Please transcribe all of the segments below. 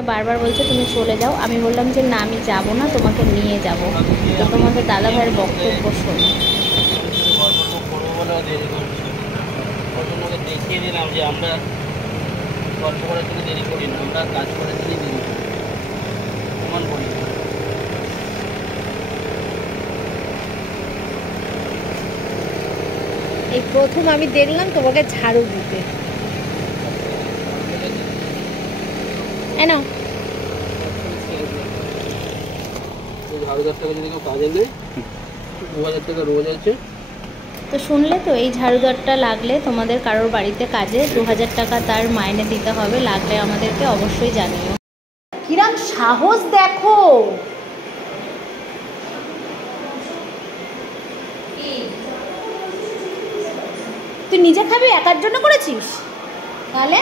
বারবার বলছে তুমি চলে যাও। আমি বললাম যে না, আমি যাব না, তোমাকে নিয়ে যাব। তো তোমাদের দাদা ভাইয়ের বক্তব্য শোনো। দেখিয়ে দিলাম যে আমরা গল্প করার জন্য দেরি করি না, আমরা কাজ করার জন্যই দেরি করি, প্রমাণ করি। এই প্রথম আমি দেখলাম তোমাকে ঝাড়ু দিতে। নাও ঝাড়ুদার টাকা যদি কেউ কাজে নেই, 2000 টাকা রোজ আছে। তো শুনলে তো, এই ঝাড়ুদারটা লাগলে তোমাদের কারোর বাড়িতে কাজে 2000 টাকা তার মাইনে দিতে হবে। লাগলে আমাদেরকে অবশ্যই জানিও। কিরম সাহস দেখো! তুই নিজে খাবি? একার জন্য করেছিস? তাহলে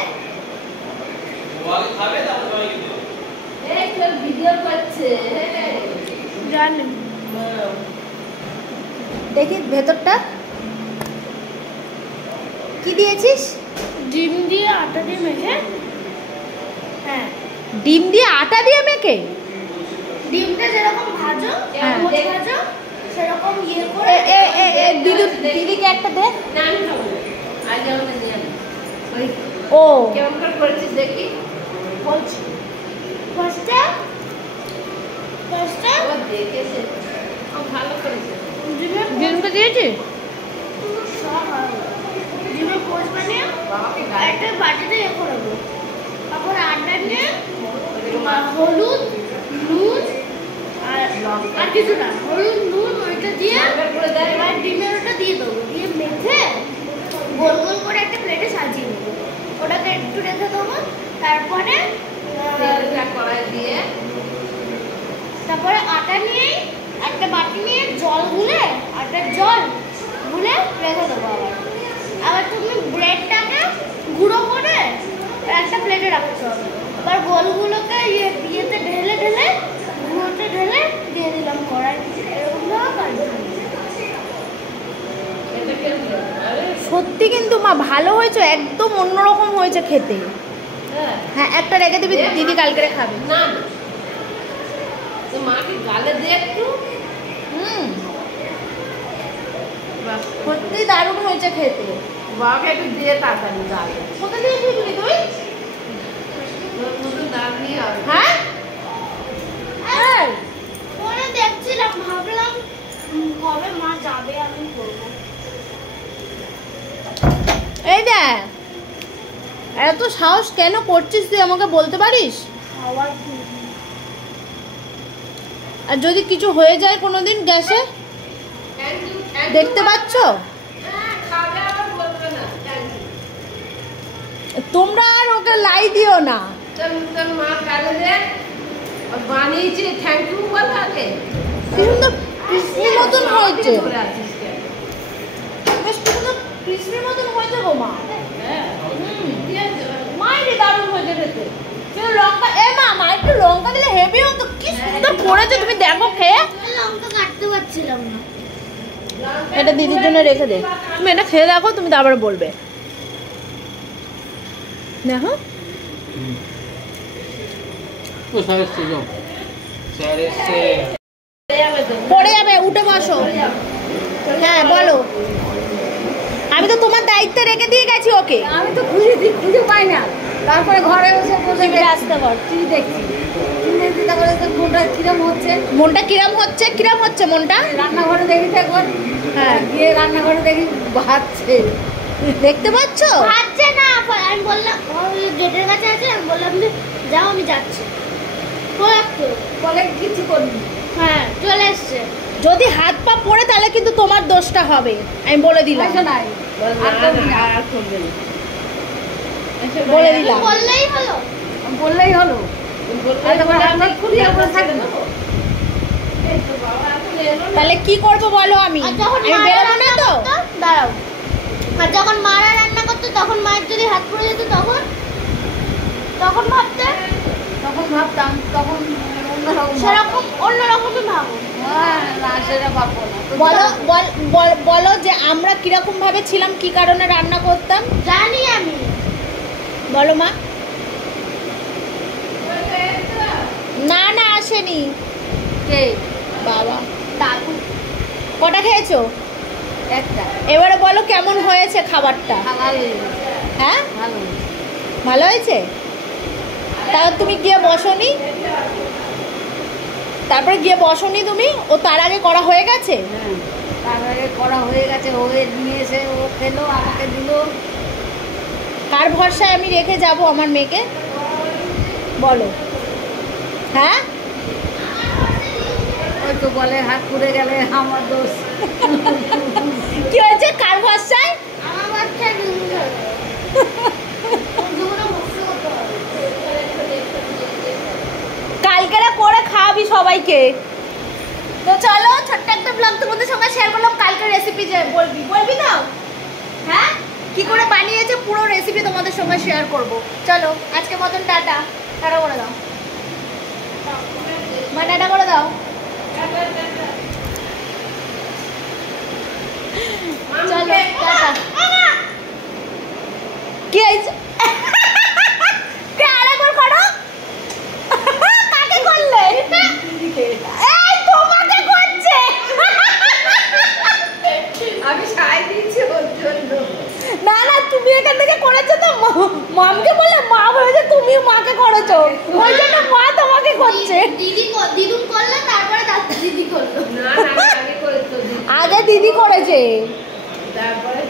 দেখি ভেতরটা কি দিয়েছিস? ডিম দিয়ে আটা দিয়ে মেখে। হ্যাঁ, ডিম দিয়ে আটা দিয়ে মেখে। ডিমটা যেরকম ভাজো, ভাজো সেরকম ইয়ে করে। দিদিকে একটা দে। না, আমি খাবো না। আজ আমাদের নিয়ে আনি। ও কেমন করে করেছিস দেখি, বলছি। ফার্স্টে ও দেখেছে, ও ভালো করেছে। ডিমটা দিয়েছিস? ডিমের পোচ বানিয়ে একটা বাটিতে ইয়ে করবো। তারপর আটা নিয়ে হলুদ, নুন আর কিছু না, হলুদ নুন ওইটা দিয়ে এবার ডিমের ওটা দিয়ে দেবো, দিয়ে মেখে গোল গোল করে একটা প্লেটে সাজিয়ে নেবো। ওটাকে একটু রেখে দেবো। তারপরে কড়াই দিয়ে, তারপরে আটা নিয়ে একটা বাটি নিয়ে জল গুলে, আটার জল গুলে রেখে দেবো। আবার তুমি ব্রেডটাকে গুঁড়ো করে একটা প্লেটে রাখতে হবে। আবার গোলগুলোকে ইয়েতে ঢেলে ঢেলে, গুঁড়োতে ঢেলে দিয়ে দিলাম কড়াই। এরকম সত্যি কিন্তু মা ভালো হয়েছে, একদম অন্যরকম হয়েছে খেতে। হ্যাঁ, একটা রেখে দিবি, দিদি কালকে খাবে। না তো মাকে গালে দিয়ে একটু। সত্যি দারুণ হয়েছে খেতে। বাবাকে একটু দিয়ে তাড়াতাড়ি গালে। কোথা দিয়ে দিবি তুই? ডাল নিয়ে হবে। হ্যাঁ, পরে দেখছিলাম, ভাবলাম কবে মা যাবে আমি করবো। এই দেখ, এত সাহস কেন করছিস তুই আমাকে বলতে পারিস? আর যদি কিছু হয়ে যায় কোনোদিন গ্যাসে, দেখতে পাচ্ছ তোমরা, আর ওকে লাই দিও না। মা গালে দিয়ে বানিয়েছি, থ্যাংক ইউ বল আগে। কি সুন্দর ক্রিসপি মতন হয়েছে, বেশ সুন্দর ক্রিসপি মতন হয়েছে গো মা। মায়েরই দারুণ হয়েছে খেতে। কিন্তু লঙ্কা, মা একটু লঙ্কা দিলে হেভি হতো। কি সুন্দর করেছে, তুমি দেখো খেয়ে। লঙ্কা কাটতে পারছিলাম না। এটা দিদির জন্য রেখে দে, তুমি এটা খেয়ে দেখো, তুমি তারপরে বলবে। দেখো পড়ে যাবে, উঠে বসো। হ্যাঁ বলো। আমি তো তোমার দায়িত্বে রেখে দিয়ে গেছি ওকে। আমি তো খুঁজে পাই না। তারপরে ঘরে বসে আসতে পার, তুই দেখছি তারপরে মনটা কিরম হচ্ছে, কিরম হচ্ছে মনটা। রান্নাঘরে দেখি তো একবার। হ্যাঁ, গিয়ে রান্নাঘরে দেখি ভাজছে। দেখতে পাচ্ছ? ভাজছে না, আমি বললাম গেটের কাছে আছে, আমি বললাম যে যাও আমি যাচ্ছি। বলে কিছু করিনি। হ্যাঁ, চলে এসছে। যদি হাত পা পড়ে তাহলে কিন্তু তোমার দোষটা হবে, আমি বলে দিলাম। বলে দিলাম, বললেই হলো। তাহলে কি করবো বলো? আমি বেরোবো না তো। দাঁড়াও, আর যখন মারা রান্না করতো তখন মায়ের যদি হাত পড়ে যেত তখন ভাবতাম, তখন সেরকম অন্যরকমই ভাবো। বলো যে আমরা কিরকম ভাবে ছিলাম, কি কারণে রান্না করতাম। জানি আমি। বলো মা। বসনি? কে? বাবা। দাদু। কটা খেয়েছো? একটা। এবারে বলো কেমন হয়েছে খাবারটা? ভালো। হ্যাঁ ভালো। ভালো হয়েছে? তারপর তুমি গিয়ে বসনি? তারপরে গিয়ে বসনি তুমি? ও তার আগে করা হয়ে গেছে? হ্যাঁ, তার আগে করা হয়ে গেছে। ওয়ে নিয়ে এসে ও খেলো, আমাকে দিল। কার ভরসায় আমি রেখে যাব আমার মেয়েকে বলো? হ্যাঁ ওই তো বলে হাত পুড়ে গেলে আমার দোষ। কি হয়েছে? কার ভরসায়? আমার বাচ্চা কালকেরা করে খাওয়াবি সবাইকে। তো চলো, ছোট্ট একটা ব্লগ তোমাদের সঙ্গে শেয়ার করলাম। কালকে রেসিপি যে বলবি না? হ্যাঁ, কি করে বানিয়েছে পুরো রেসিপি তোমাদের সঙ্গে শেয়ার করব। চলো আজকে মতন টাটা। টাটা করে দাও মা, টাটা করে দাও। চলো টাটা। কি হয়েছে? আরেকবার করো। কাকে করলে? এই তোমাকে করছে। আমি সাই দিচ্ছি ওর জন্য। না না, তুমি এখান থেকে করেছো তো মামকে বলে, মা বলেছে তুমি মাকে করেছো, ওই জন্য মা তোমাকে করছে। দিদুন করলো, তারপরে দিদি করলো। না না, আগে করেছো। আগে দিদি করেছে। তারপরে